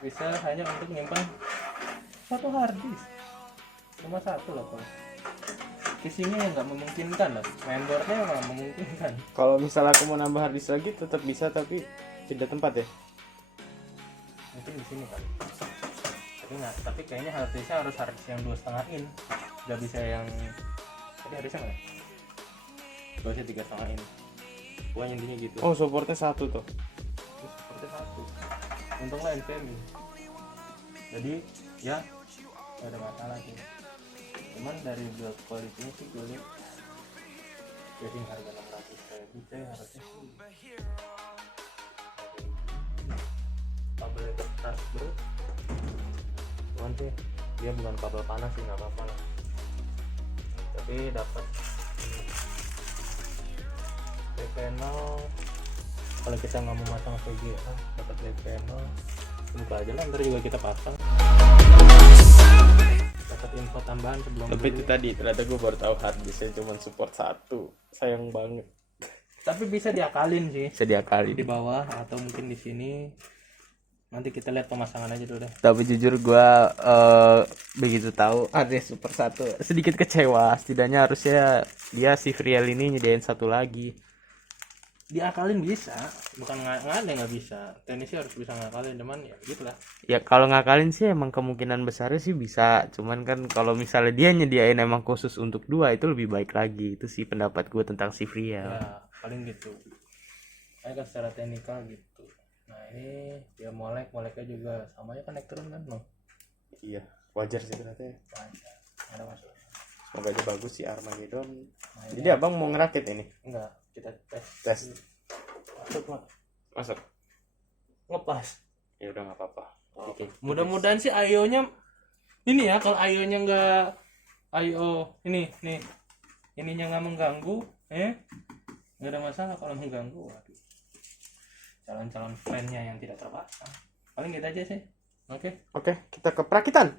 bisa hanya untuk menyimpan satu hard disk, cuma satu loh Bang. Casingnya yang nggak memungkinkan lah, mainboardnya nggak memungkinkan. Kalau misalnya aku mau nambah hard disk lagi tetap bisa, tapi tidak tempat ya. Mungkin di sini kan, tapi kayaknya hard disknya harus hard disk yang 2,5 in, nggak bisa yang tadi hard disknya nggak, nggak bisa 3,5 in. Pokoknya intinya gitu. Oh, supportnya satu tuh. Seperti satu, untunglah NVMe, jadi ya nggak ada masalah sih. Cuman dari build quality-nya sih gue lihat casing harga 600.000 harusnya sih kabelnya kertas bro, cuman sih dia bukan kabel panas sih, nggak apa-apa lah, tapi dapat back panel. Kalau kita nggak mau masang VGA, dapat back panel, buka aja lah, ntar juga kita pasang. Dapat info tambahan sebelum Tapi beli. itu tadi ternyata gue baru tahu hard disknya cuma support satu, sayang banget. Tapi bisa diakalin sih Bisa diakali. di bawah atau mungkin di sini. Nanti kita lihat pemasangan aja dulu deh. Tapi jujur gue begitu tahu hard disk super satu sedikit kecewa. Setidaknya harusnya dia si Freal ini nyediain satu lagi. Diakalin bisa, bukan nggak ada nggak bisa. Teknisi harus bisa ngakalin, cuman ya gitulah. Ya kalau ngakalin sih emang kemungkinan besarnya sih bisa. Cuman kan kalau misalnya dia nyediain emang khusus untuk dua itu lebih baik lagi. Itu sih pendapat gue tentang si Freal. Ya paling gitu. Saya kan secara teknikal gitu. Nah ini dia moleknya juga sama ya konektornya kan loh. Iya, wajar sih ternyata ya. Wajar, nggak ada masalah. Semoga aja bagus sih Armageddon. Nah, Jadi abang mau ngerakit ini? enggak, kita tes. Masuk Mak. Masuk. Ngepas. Ya udah nggak apa-apa. Oke. Mudah-mudahan sih IO-nya ini ya, kalau IO-nya nggak IO ini nih ininya nggak mengganggu, nggak ada masalah kalau mengganggu. Waduh. Calon-calon fan-nya yang tidak terpasang. Paling gitu aja sih. Oke, kita ke perakitan.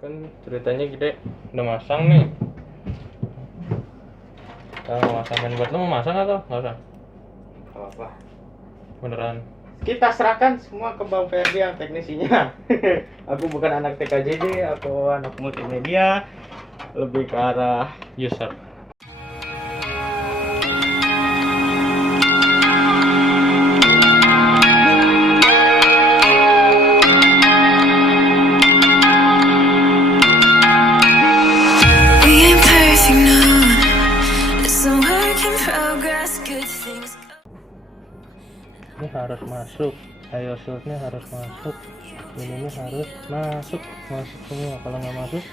kan ceritanya gede udah masang nih. Kalau masang mainboard lo mau masang atau nggak usah? Nggak apa-apa. Beneran? Kita serahkan semua ke Bang Ferdi yang teknisinya. Aku bukan anak TKJJ, aku anak multimedia, lebih ke arah User. We ain't perfect, no. It's a work in progress. Good things go. Ini harus masuk, IO shieldnya harus masuk, ini harus masuk semua. Kalau nggak masuk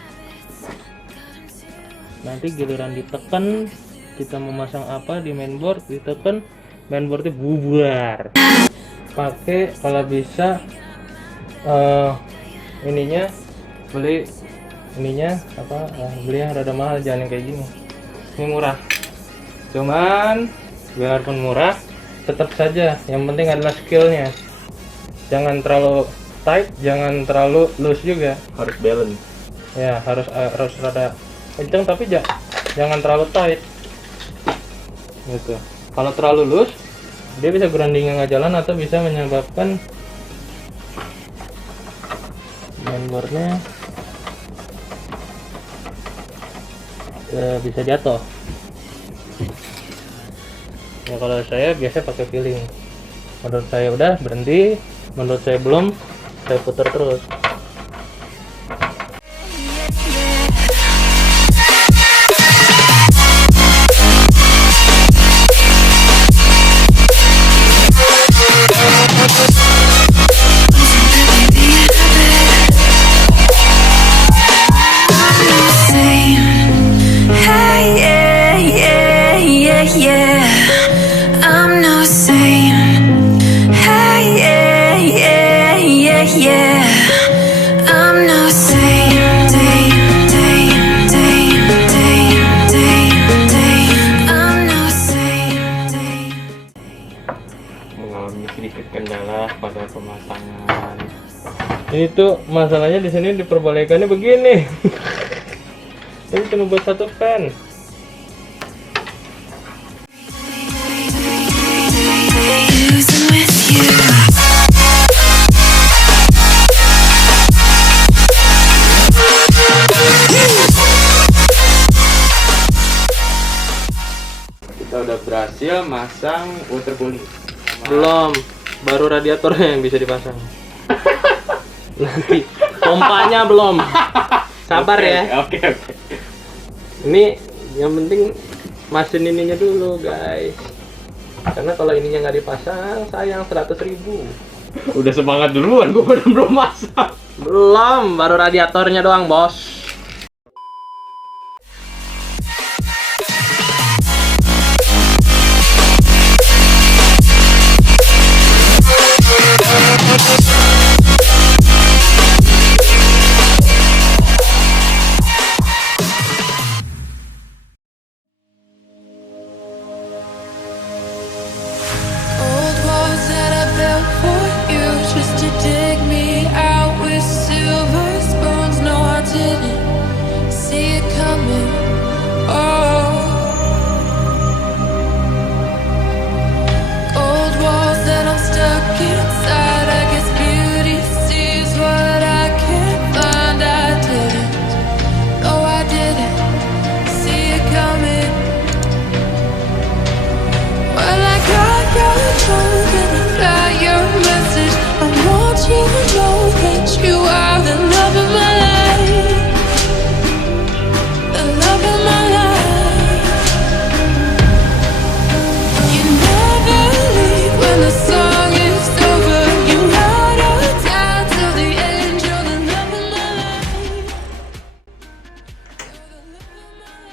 nanti giliran ditekan kita memasang apa di mainboard, ditekan mainboardnya bubar. Pakai kalau bisa ininya beli ininya apa beli yang rada mahal, jangan yang kayak gini. Ini murah, cuman biarpun murah tetap saja yang penting adalah skillnya. Jangan terlalu tight, jangan terlalu loose juga, harus balance. ya harus rada kenceng tapi jangan terlalu tight gitu. Kalau terlalu loose dia bisa grinding nggak jalan atau bisa menyebabkan mainboardnya bisa jatuh. Ya kalau saya biasa pakai feeling. Menurut saya udah berhenti, menurut saya belum, saya putar terus. Hey, yeah, yeah, yeah, yeah. I'm no saint. Hey, yeah, yeah, yeah, yeah. I'm no saint. I'm no saint. Mengalami sedikit kendala pada pemasangan. Ini tuh masalahnya di sini diperbolehkannya begini. Ini cuma buat satu fan. berhasil masang water cooling. Belum, baru radiatornya yang bisa dipasang. Nanti pompanya belum. Sabar ya. Oke. Ini yang penting mesin ininya dulu guys. Karena kalau ininya nggak dipasang sayang 100.000. Udah semangat duluan, gue belum masang. Belum, baru radiatornya doang bos. Old walls that I built for you just to dig me out with silver spoons. No, I didn't see it coming. Oh, old walls that I'm stuck inside. I guess beauty sees what I can't find. I didn't. No, I didn't see it coming. Well, I got your phone and I got your message. I want you to know that you are the love of my life. The love of my life. You never leave when the song is over. You ride or die till the end. You're the love of my life. You're the love of my life.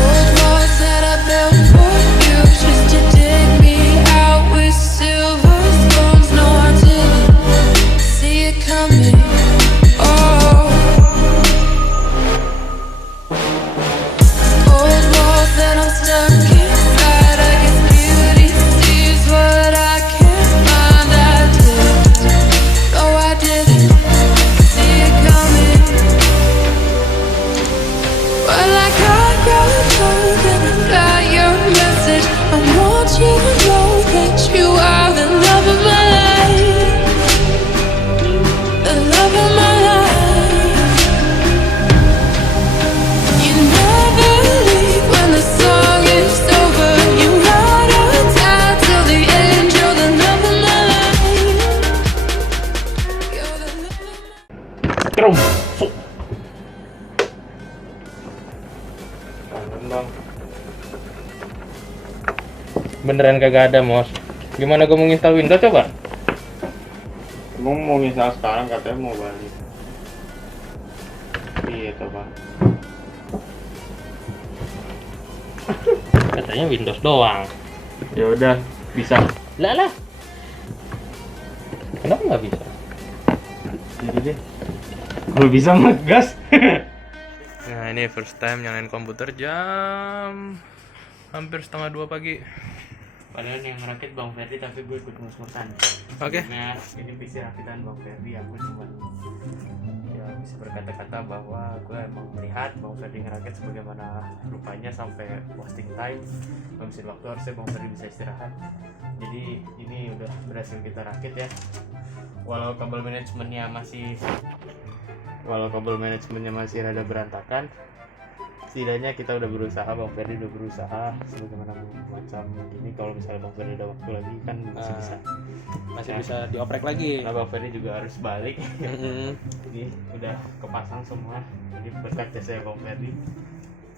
Old walls that I built for you just to dig me out with silver spoons. No, I didn't see it coming. Oh, old walls that I'm stuck inside. I guess beauty sees what I can't find. I didn't. No, I didn't see it coming. Well, I got your phone and I got your message. I want you to know that you are the love of my life. The love of my life. You never leave when the song is over. You ride or die till the end. You're the love of my life. You're the love of my Trum. Kangen bang. Beneran kagak ada mos. Gimana gue mau install Windows coba? Emang mau install sekarang katanya mau balik. Iya tuh bang. Katanya Windows doang. Ya udah bisa. Lah. Kenapa nggak bisa? Jadi deh. Kalau bisa mah gas. Nah ini first time nyalain komputer jam hampir 1:30 pagi. Padahal yang ngerakit Bang Ferdi tapi gue ikut mus-musan. Oke. Nah, ini PC rakitan Bang Ferdi, aku cuma ya bisa berkata-kata bahwa gue emang melihat Bang Ferdi ngerakit sebagaimana rupanya sampai wasting time. Ngabisin waktu harusnya Bang Ferdi bisa istirahat. Jadi ini udah berhasil kita rakit ya. Walau kabel manajemennya masih rada berantakan, setidaknya kita udah berusaha, Bang Ferdi udah berusaha sebagaimana macam ini. Kalau misalnya Bang Ferdi ada waktu lagi kan masih bisa dioprek lagi. Nah, Bang Ferdi juga harus balik. Ini udah kepasang semua, jadi berkat jasa Bang Ferdi.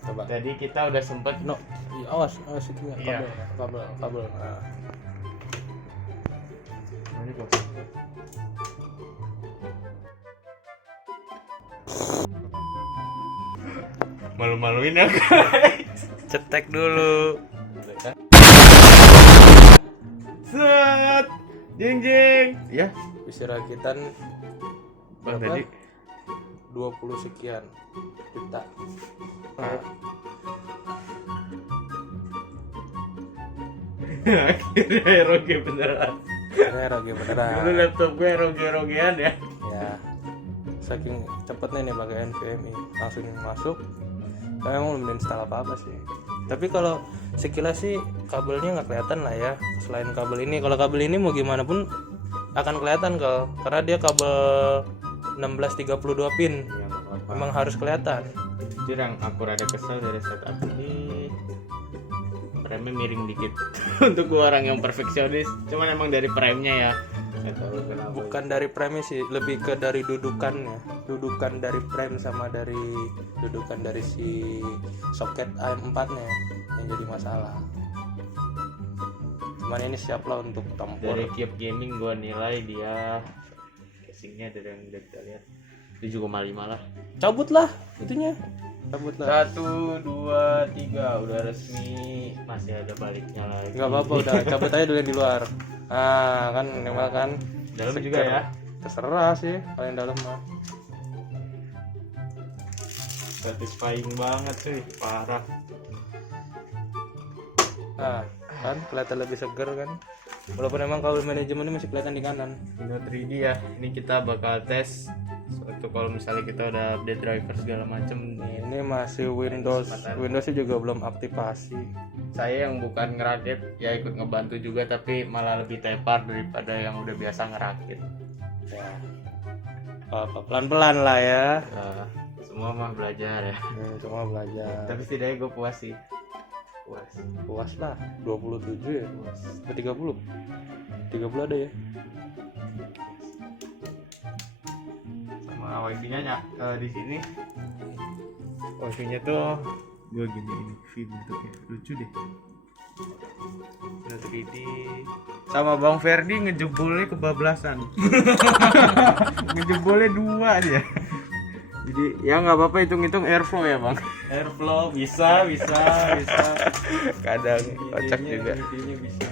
Coba. Jadi kita udah sempet Awas itu nggak Iya. kabel. Nah. ini bos. Malu-maluin ya guys. Cetek dulu. Set, jeng. Ya, Isi rakitan Bang berapa? tadi 20 sekian juta. Nah, Akhirnya ROG beneran. akhirnya ROG beneran. Dulu laptop gue ROG-ROG-an ya. Ya, saking cepetnya nih pakai NVMe langsung masuk. Saya emang belum install apa-apa sih. Tapi kalau sekilas sih kabelnya nggak kelihatan lah ya. Selain kabel ini, kalau kabel ini mau gimana pun akan kelihatan kalau karena dia kabel 1632 pin. Ya, nggak apa-apa. Memang harus kelihatan. Itu yang aku rada kesel dari setup ini, frame-nya miring dikit. Untuk gua orang yang perfeksionis, cuman emang dari frame-nya ya. Nggak tahu kenapa. Bukan dari frame sih, lebih ke dari dudukannya. Dudukan dari frame sama dari dudukan dari si soket AM4-nya yang jadi masalah. Cuman ini siap lah untuk tempur. Dari Cube Gaming gua nilai dia casingnya dari yang udah kita lihat 7,5 lah. Cabut lah itunya. Cabut lah. 1, 2, 3 udah resmi, masih ada baliknya lagi. Enggak apa-apa udah cabut aja dulu yang di luar. Ah, kan memang kan Dalam seger. juga ya. Terserah sih kalau yang dalam mah. Satisfying banget cuy, parah. Nah, kan kelihatan lebih seger kan. Walaupun emang kabel manajemen ini masih kelihatan di kanan. Ini 3D ya. Ini kita bakal tes suatu kalau misalnya kita udah update driver segala macem. Ini masih Windowsnya juga belum aktivasi. Saya yang bukan ngerakit ya ikut ngebantu juga, tapi malah lebih tepar daripada yang udah biasa ngerakit. Ya. Apa pelan-pelan lah ya. Nah, semua mah belajar ya. Semua belajar. Tapi setidaknya gue puas sih. Puas lah. 27 ya. Puas. 30. 30 ada ya. Sama wifi-nya di sini. Wifi-nya tuh gue gini ini bentuknya lucu deh. Udah 3D. Sama Bang Ferdi ngejebolnya kebablasan. Ngejebolnya 2 aja. Jadi ya nggak apa-apa, hitung-hitung airflow ya Bang. Airflow bisa. Kadang kocak juga. Bisa.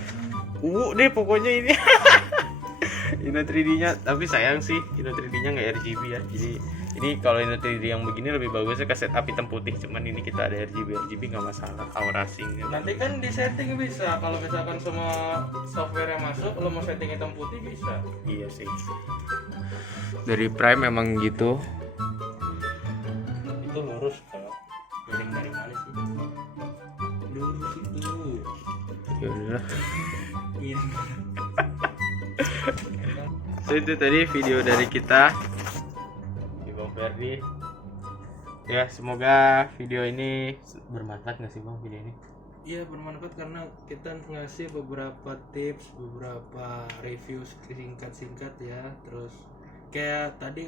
Deh pokoknya ini. Inno 3D-nya, tapi sayang sih Inno 3D-nya nggak RGB ya. Jadi ini kalau Inno 3D yang begini lebih bagusnya ke setup hitam putih. Cuman ini kita ada RGB nggak masalah. Aura sync-nya. Nanti kan di setting bisa. Kalau misalkan semua software yang masuk, lo mau setting hitam putih bisa. Iya sih. Dari Prime memang gitu. Itu lurus kalau miring dari mana sih? Lurus itu. Ya udah. Miring. So, itu tadi video dari kita di Bang Ferdi. Ya semoga video ini bermanfaat nggak sih Bang video ini? Iya bermanfaat karena kita ngasih beberapa tips, beberapa review singkat ya. Terus kayak tadi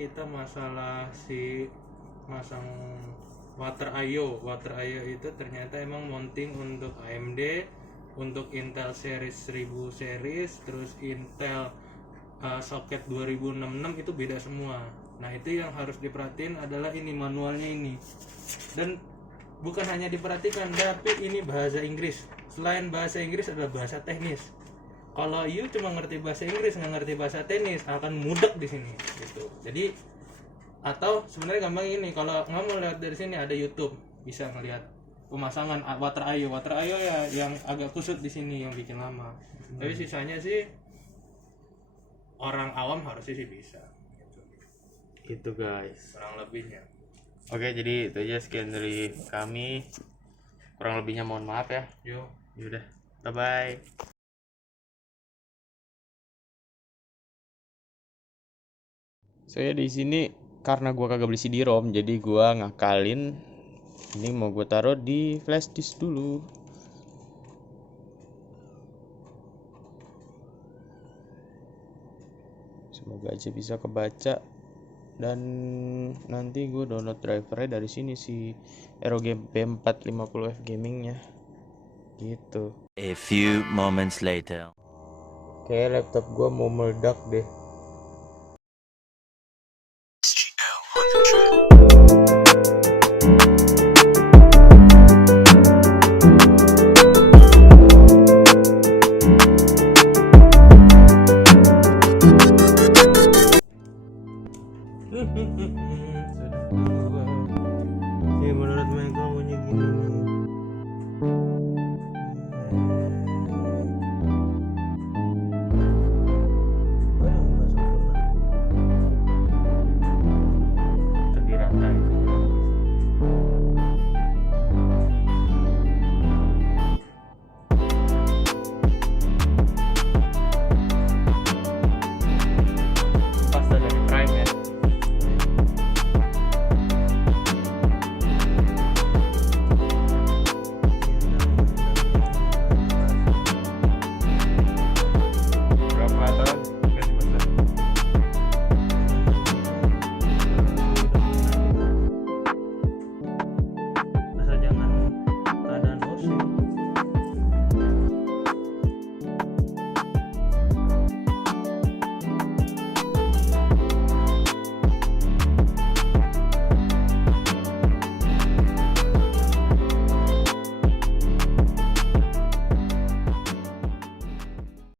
kita masalah si masang Water.io itu ternyata emang mounting untuk AMD, untuk Intel series 1000 series, terus Intel socket 2066 itu beda semua. Nah itu yang harus diperhatiin adalah ini manualnya ini. Dan bukan hanya diperhatikan, tapi ini bahasa Inggris. Selain bahasa Inggris adalah bahasa teknis. Kalau you cuma ngerti bahasa Inggris nggak ngerti bahasa teknis akan mudek di sini gitu. Jadi atau sebenarnya gampang ini, kalau nggak mau lihat dari sini ada YouTube, bisa ngelihat pemasangan Water.io ya yang agak kusut di sini yang bikin lama. Tapi sisanya sih orang awam harusnya sih bisa gitu. Gitu guys. Kurang lebihnya. Oke, jadi itu aja sekian dari kami. Kurang lebihnya mohon maaf ya. Yo. Yaudah, bye bye. Saya di sini karena gua kagak beli CD-ROM, jadi gua ngakalin ini mau gua taruh di flash disk dulu. Semoga aja bisa kebaca. Dan nanti gue download drivernya dari sini si ROG B450F gamingnya gitu. A few moments later. Kayak laptop gue mau meledak deh.